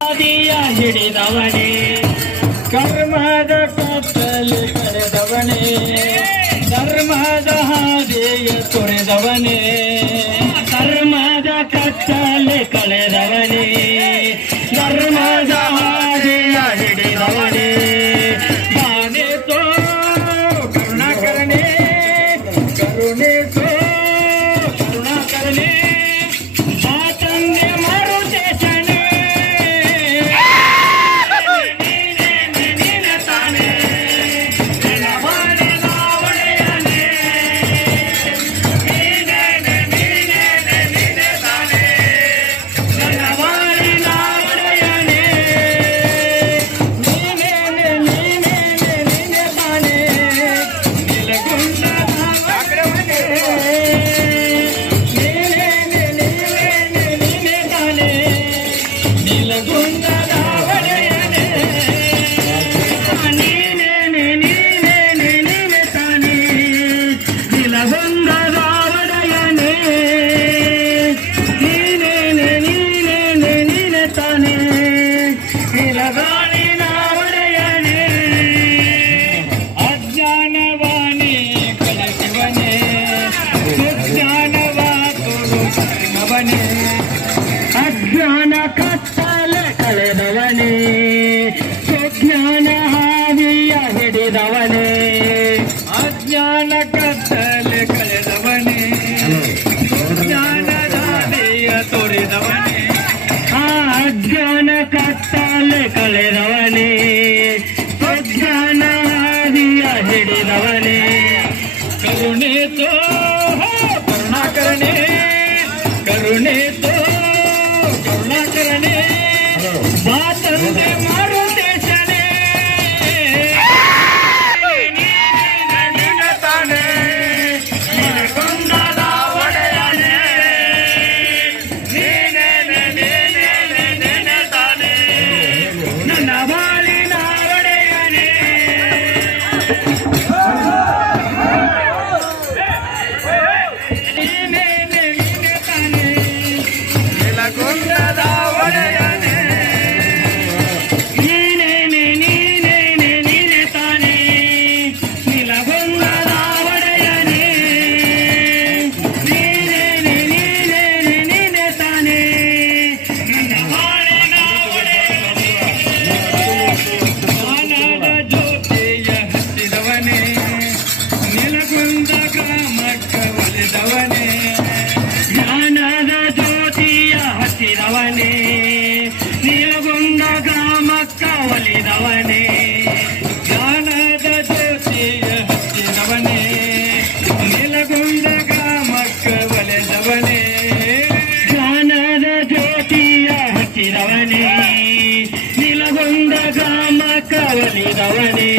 ಹಾದಿಯ ಹಿಡಿದವನೇ ಕರ್ಮದ ಕತ್ತಲೆ ಕರೆದವನೇ ಧರ್ಮದ ಹಾದಿಯ ತೊರೆದವನೇ ಕರ್ಮದ ಕತ್ತಲೆ ಕಳೆದವನೇ ಧರ್ಮದ ಹಾದಿಯ ಹಿಡಿದವನೇ ನಾನೇ ತೋ ಕರುಣಾಕರನೇ ಕರುಣೆ ತೋ ಕರುಣಾಕರನೇ ಅಜ್ಞಾನ ಕತ್ತಲೆ ಕಳೆದವನೇ ಸುಜ್ಞಾನ ಹಾದಿಯ ಹಿಡಿದವನೇ ಅಜ್ಞಾನ ಕತ್ತಲೆ ಕಳೆದವನೇ ಸುಜ್ಞಾನದ ಹಾದಿಯ ತೊರೆದವನೇ ಅಜ್ಞಾನ ಕತ್ತಲೆ ಕಳೆದವನೇ ಸುಜ್ಞಾನ ಹಾದಿಯ ಹಿಡಿದವನೇ ಕರುಣೆ ತೋ ಕರುಣಾಕರನೇ ಕರುಣೆ ತೋ ಕರುಣಾಕರನೇ ಸ್ವಾತಂತ್ರ್ಯ ಮಾರು ದೇಶನೇ ತಾನೇ ಕೊಂದದ ಒಡೆಯನೇ ನೀನೇ ತಾನೇ ನನ್ನ ಬಾಳಿನ ಒಡೆಯನೇ ಕೊಂಡದ ಒಡೆಯನೇ ನೀನೇ ತಾನೇ ನಿಲಗೊಂಡದ ಒಡೆಯನೇ ನೀನೇ ತಾನೇ ನನ್ನ ಬಾಳಿನ ಒಡೆಯನೇ ಜ್ಞಾನದ ಜ್ಯೋತಿಯ ಹತ್ತಿದವನೇ ನಿಲಗೊಂಡ ಗ್ರಾಮಕ್ಕೆ ಒಲಿದವನೇ ಜ್ಞಾನದ ಹತ್ತಿದವನೇ ನೀಲಗೊಂಡ ಗ್ರಾಮಕ್ಕ ಒಲಿದವನೇ ಜ್ಞಾನದ ಜ್ಯೋತಿಯ ಹತ್ತಿದವನೇ ನೀಲಗೊಂಡ ಗ್ರಾಮಕ್ಕ ಒಲಿದವನೇ ಜ್ಞಾನದ ಜ್ಯೋತಿಯ ಹತ್ತಿದವನೇ ನೀಲಗೊಂಡ ಗ್ರಾಮಕ್ಕ ಒಲಿದವನೇ